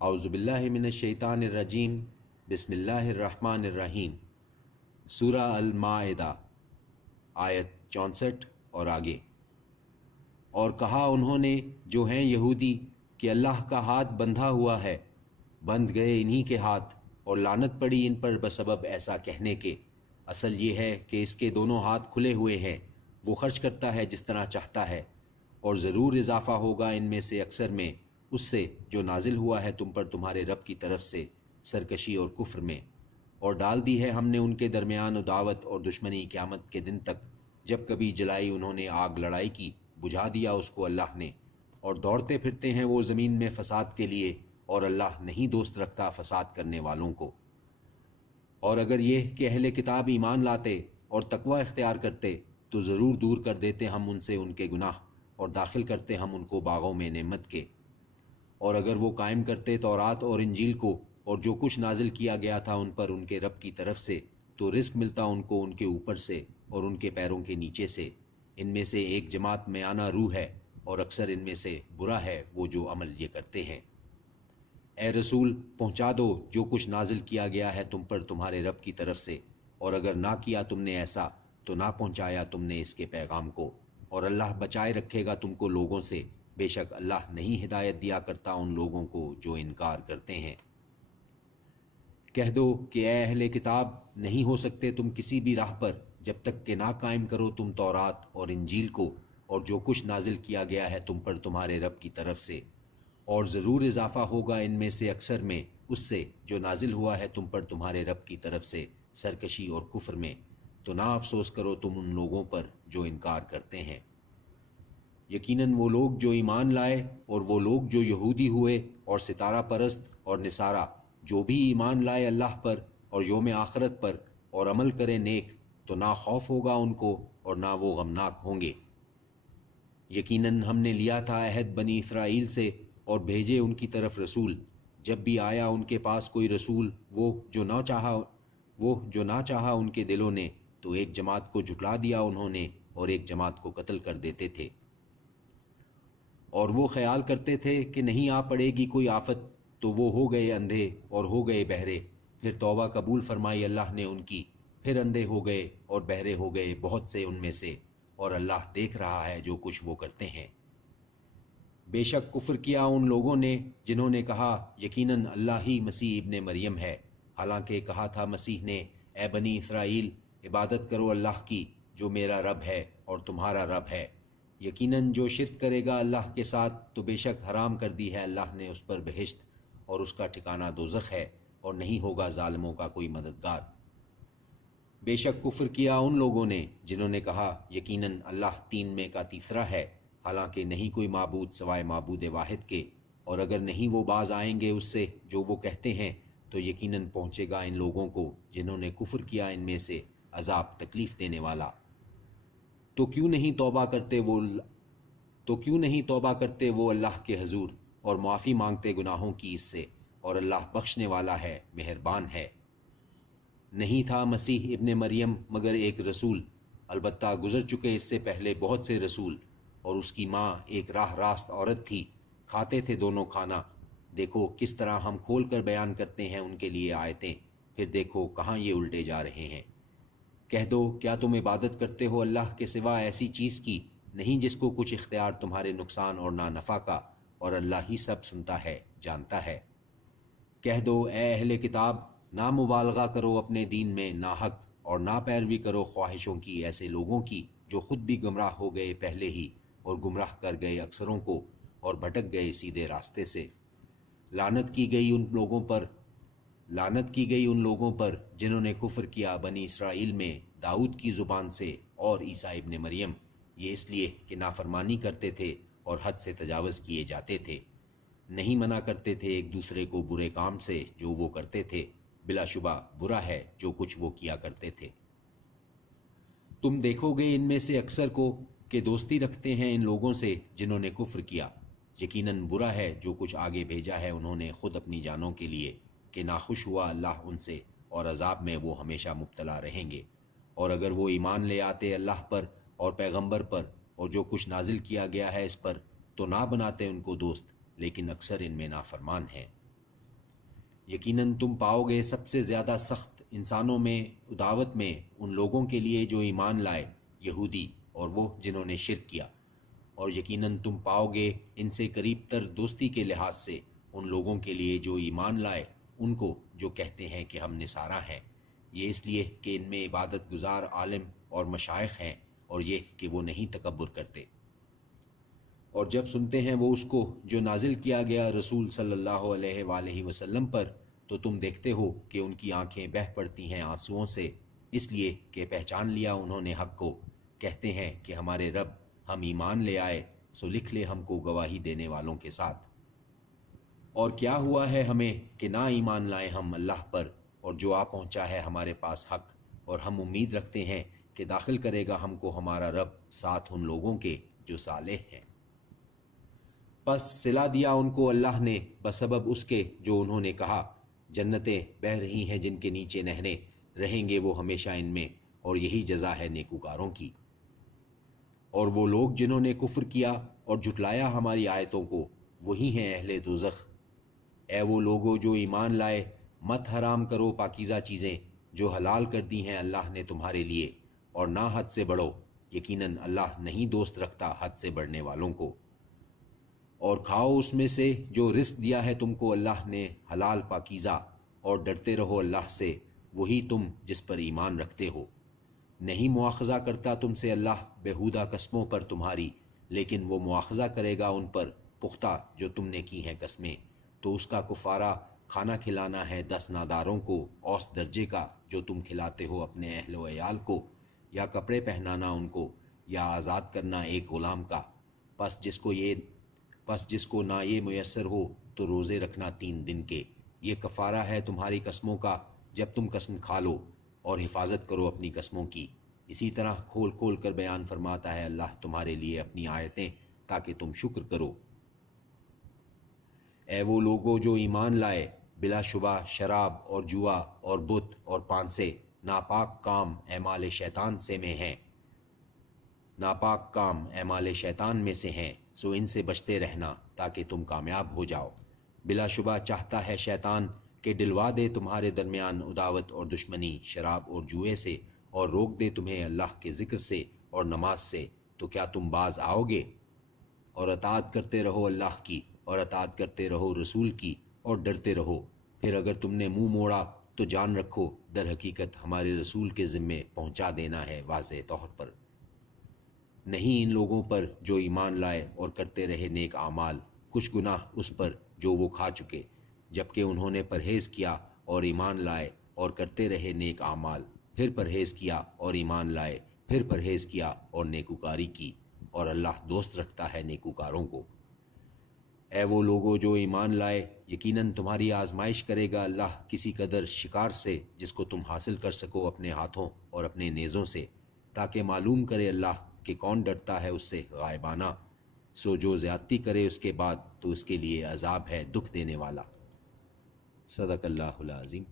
اعوذ باللہ من الشیطان الرجیم، بسم اللہ الرحمن الرحیم۔ سورہ المائدہ آیت 64 اور آگے۔ اور کہا انہوں نے جو ہیں یہودی کہ اللہ کا ہاتھ بندھا ہوا ہے، بندھ گئے انہی کے ہاتھ، اور لعنت پڑی ان پر بسبب ایسا کہنے کے۔ اصل یہ ہے کہ اس کے دونوں ہاتھ کھلے ہوئے ہیں، وہ خرچ کرتا ہے جس طرح چاہتا ہے، اور ضرور اضافہ ہوگا ان میں سے اکثر میں اس سے جو نازل ہوا ہے تم پر تمہارے رب کی طرف سے، سرکشی اور کفر میں۔ اور ڈال دی ہے ہم نے ان کے درمیان عداوت اور دشمنی قیامت کے دن تک، جب کبھی جلائی انہوں نے آگ لڑائی کی، بجھا دیا اس کو اللہ نے، اور دوڑتے پھرتے ہیں وہ زمین میں فساد کے لیے، اور اللہ نہیں دوست رکھتا فساد کرنے والوں کو۔ اور اگر یہ کہ اہل کتاب ایمان لاتے اور تقوی اختیار کرتے تو ضرور دور کر دیتے ہم ان سے ان کے گناہ، اور داخل کرتے ہم ان کو باغوں میں نعمت کے۔ اور اگر وہ قائم کرتے تورات اور انجیل کو اور جو کچھ نازل کیا گیا تھا ان پر ان کے رب کی طرف سے، تو رزق ملتا ان کو ان کے اوپر سے اور ان کے پیروں کے نیچے سے۔ ان میں سے ایک جماعت میں آنا روح ہے، اور اکثر ان میں سے برا ہے وہ جو عمل یہ کرتے ہیں۔ اے رسول پہنچا دو جو کچھ نازل کیا گیا ہے تم پر تمہارے رب کی طرف سے، اور اگر نہ کیا تم نے ایسا تو نہ پہنچایا تم نے اس کے پیغام کو، اور اللہ بچائے رکھے گا تم کو لوگوں سے، بے شک اللہ نہیں ہدایت دیا کرتا ان لوگوں کو جو انکار کرتے ہیں۔ کہہ دو کہ اے اہل کتاب نہیں ہو سکتے تم کسی بھی راہ پر جب تک کہ نہ قائم کرو تم تورات اور انجیل کو اور جو کچھ نازل کیا گیا ہے تم پر تمہارے رب کی طرف سے، اور ضرور اضافہ ہوگا ان میں سے اکثر میں اس سے جو نازل ہوا ہے تم پر تمہارے رب کی طرف سے، سرکشی اور کفر میں، تو نہ افسوس کرو تم ان لوگوں پر جو انکار کرتے ہیں۔ یقیناً وہ لوگ جو ایمان لائے اور وہ لوگ جو یہودی ہوئے اور ستارہ پرست اور نصارہ، جو بھی ایمان لائے اللہ پر اور یوم آخرت پر اور عمل کرے نیک، تو نہ خوف ہوگا ان کو اور نہ وہ غمناک ہوں گے۔ یقیناً ہم نے لیا تھا عہد بنی اسرائیل سے اور بھیجے ان کی طرف رسول، جب بھی آیا ان کے پاس کوئی رسول وہ جو نہ چاہا ان کے دلوں نے، تو ایک جماعت کو جھٹلا دیا انہوں نے اور ایک جماعت کو قتل کر دیتے تھے۔ اور وہ خیال کرتے تھے کہ نہیں آ پڑے گی کوئی آفت، تو وہ ہو گئے اندھے اور ہو گئے بہرے، پھر توبہ قبول فرمائی اللہ نے ان کی، پھر اندھے ہو گئے اور بہرے ہو گئے بہت سے ان میں سے، اور اللہ دیکھ رہا ہے جو کچھ وہ کرتے ہیں۔ بے شک کفر کیا ان لوگوں نے جنہوں نے کہا یقیناً اللہ ہی مسیح ابن مریم ہے، حالانکہ کہا تھا مسیح نے اے بنی اسرائیل عبادت کرو اللہ کی جو میرا رب ہے اور تمہارا رب ہے۔ یقیناً جو شرک کرے گا اللہ کے ساتھ تو بے شک حرام کر دی ہے اللہ نے اس پر بہشت، اور اس کا ٹھکانہ دوزخ ہے، اور نہیں ہوگا ظالموں کا کوئی مددگار۔ بے شک کفر کیا ان لوگوں نے جنہوں نے کہا یقیناً اللہ تین میں کا تیسرا ہے، حالانکہ نہیں کوئی معبود سوائے معبود واحد کے، اور اگر نہیں وہ باز آئیں گے اس سے جو وہ کہتے ہیں تو یقیناً پہنچے گا ان لوگوں کو جنہوں نے کفر کیا ان میں سے عذاب تکلیف دینے والا۔ تو کیوں نہیں توبہ کرتے وہ اللہ کے حضور اور معافی مانگتے گناہوں کی اس سے، اور اللہ بخشنے والا ہے مہربان ہے۔ نہیں تھا مسیح ابن مریم مگر ایک رسول، البتہ گزر چکے اس سے پہلے بہت سے رسول، اور اس کی ماں ایک راہ راست عورت تھی، کھاتے تھے دونوں کھانا۔ دیکھو کس طرح ہم کھول کر بیان کرتے ہیں ان کے لیے آیتیں، پھر دیکھو کہاں یہ الٹے جا رہے ہیں۔ کہہ دو کیا تم عبادت کرتے ہو اللہ کے سوا ایسی چیز کی نہیں جس کو کچھ اختیار تمہارے نقصان اور نہ نفع کا، اور اللہ ہی سب سنتا ہے جانتا ہے۔ کہہ دو اے اہل کتاب نہ مبالغہ کرو اپنے دین میں ناحق، اور نہ پیروی کرو خواہشوں کی ایسے لوگوں کی جو خود بھی گمراہ ہو گئے پہلے ہی، اور گمراہ کر گئے اکثروں کو اور بھٹک گئے سیدھے راستے سے۔ لعنت کی گئی ان لوگوں پر جنہوں نے کفر کیا بنی اسرائیل میں داؤد کی زبان سے اور عیسیٰ ابن مریم، یہ اس لیے کہ نافرمانی کرتے تھے اور حد سے تجاوز کیے جاتے تھے، نہیں منع کرتے تھے ایک دوسرے کو برے کام سے جو وہ کرتے تھے، بلا شبہ برا ہے جو کچھ وہ کیا کرتے تھے۔ تم دیکھو گے ان میں سے اکثر کو کہ دوستی رکھتے ہیں ان لوگوں سے جنہوں نے کفر کیا، یقیناً برا ہے جو کچھ آگے بھیجا ہے انہوں نے خود اپنی جانوں کے لیے، کہ ناخوش ہوا اللہ ان سے اور عذاب میں وہ ہمیشہ مبتلا رہیں گے۔ اور اگر وہ ایمان لے آتے اللہ پر اور پیغمبر پر اور جو کچھ نازل کیا گیا ہے اس پر، تو نہ بناتے ان کو دوست، لیکن اکثر ان میں نافرمان ہیں۔ یقیناً تم پاؤ گے سب سے زیادہ سخت انسانوں میں عداوت میں ان لوگوں کے لیے جو ایمان لائے، یہودی اور وہ جنہوں نے شرک کیا، اور یقیناً تم پاؤ گے ان سے قریب تر دوستی کے لحاظ سے ان لوگوں کے لیے جو ایمان لائے، ان کو جو کہتے ہیں کہ ہم نصارہ ہیں، یہ اس لیے کہ ان میں عبادت گزار عالم اور مشائخ ہیں، اور یہ کہ وہ نہیں تکبر کرتے۔ اور جب سنتے ہیں وہ اس کو جو نازل کیا گیا رسول صلی اللہ علیہ وآلہ وسلم پر، تو تم دیکھتے ہو کہ ان کی آنکھیں بہہ پڑتی ہیں آنسوؤں سے، اس لیے کہ پہچان لیا انہوں نے حق کو۔ کہتے ہیں کہ ہمارے رب، ہم ایمان لے آئے، سو لکھ لے ہم کو گواہی دینے والوں کے ساتھ۔ اور کیا ہوا ہے ہمیں کہ نہ ایمان لائے ہم اللہ پر اور جو آ پہنچا ہے ہمارے پاس حق، اور ہم امید رکھتے ہیں کہ داخل کرے گا ہم کو ہمارا رب ساتھ ان لوگوں کے جو صالح ہیں۔ پس صلا دیا ان کو اللہ نے بسبب اس کے جو انہوں نے کہا، جنتیں بہہ رہی ہیں جن کے نیچے نہریں، رہیں گے وہ ہمیشہ ان میں، اور یہی جزا ہے نیکوکاروں کی۔ اور وہ لوگ جنہوں نے کفر کیا اور جھٹلایا ہماری آیتوں کو، وہی ہیں اہل دوزخ۔ اے وہ لوگو جو ایمان لائے، مت حرام کرو پاکیزہ چیزیں جو حلال کر دی ہیں اللہ نے تمہارے لیے، اور نہ حد سے بڑھو، یقیناً اللہ نہیں دوست رکھتا حد سے بڑھنے والوں کو۔ اور کھاؤ اس میں سے جو رزق دیا ہے تم کو اللہ نے حلال پاکیزہ، اور ڈرتے رہو اللہ سے، وہی تم جس پر ایمان رکھتے ہو۔ نہیں مواخذہ کرتا تم سے اللہ بےہودہ قسموں پر تمہاری، لیکن وہ مواخذہ کرے گا ان پر پختہ جو تم نے کی ہیں قسمیں، تو اس کا کفارہ کھانا کھلانا ہے 10 ناداروں کو اوسط درجے کا جو تم کھلاتے ہو اپنے اہل و عیال کو، یا کپڑے پہنانا ان کو، یا آزاد کرنا ایک غلام کا۔ پس جس کو نہ یہ میسر ہو تو روزے رکھنا 3 دن کے۔ یہ کفارہ ہے تمہاری قسموں کا جب تم قسم کھا لو، اور حفاظت کرو اپنی قسموں کی۔ اسی طرح کھول کھول کر بیان فرماتا ہے اللہ تمہارے لیے اپنی آیتیں تاکہ تم شکر کرو۔ اے وہ لوگو جو ایمان لائے، بلا شبہ شراب اور جوا اور بت اور پانسے ناپاک کام اعمال شیطان سے میں ہیں، ناپاک کام اعمال شیطان میں سے ہیں، سو ان سے بچتے رہنا تاکہ تم کامیاب ہو جاؤ۔ بلا شبہ چاہتا ہے شیطان کہ ڈلوا دے تمہارے درمیان عداوت اور دشمنی شراب اور جوئے سے، اور روک دے تمہیں اللہ کے ذکر سے اور نماز سے، تو کیا تم باز آؤ گے؟ اور اطاعت کرتے رہو اللہ کی، اور اطاعت کرتے رہو رسول کی، اور ڈرتے رہو۔ پھر اگر تم نے منہ موڑا تو جان رکھو در حقیقت ہمارے رسول کے ذمے پہنچا دینا ہے واضح طور پر۔ نہیں ان لوگوں پر جو ایمان لائے اور کرتے رہے نیک اعمال، کچھ گناہ اس پر جو وہ کھا چکے، جبکہ انہوں نے پرہیز کیا اور ایمان لائے اور کرتے رہے نیک اعمال، پھر پرہیز کیا اور ایمان لائے، پھر پرہیز کیا اور نیکوکاری کی، اور اللہ دوست رکھتا ہے نیکوکاروں کو۔ اے وہ لوگو جو ایمان لائے، یقیناً تمہاری آزمائش کرے گا اللہ کسی قدر شکار سے جس کو تم حاصل کر سکو اپنے ہاتھوں اور اپنے نیزوں سے، تاکہ معلوم کرے اللہ کہ کون ڈرتا ہے اس سے غائبانہ۔ سو جو زیادتی کرے اس کے بعد تو اس کے لیے عذاب ہے دکھ دینے والا۔ صدق اللہ العظیم۔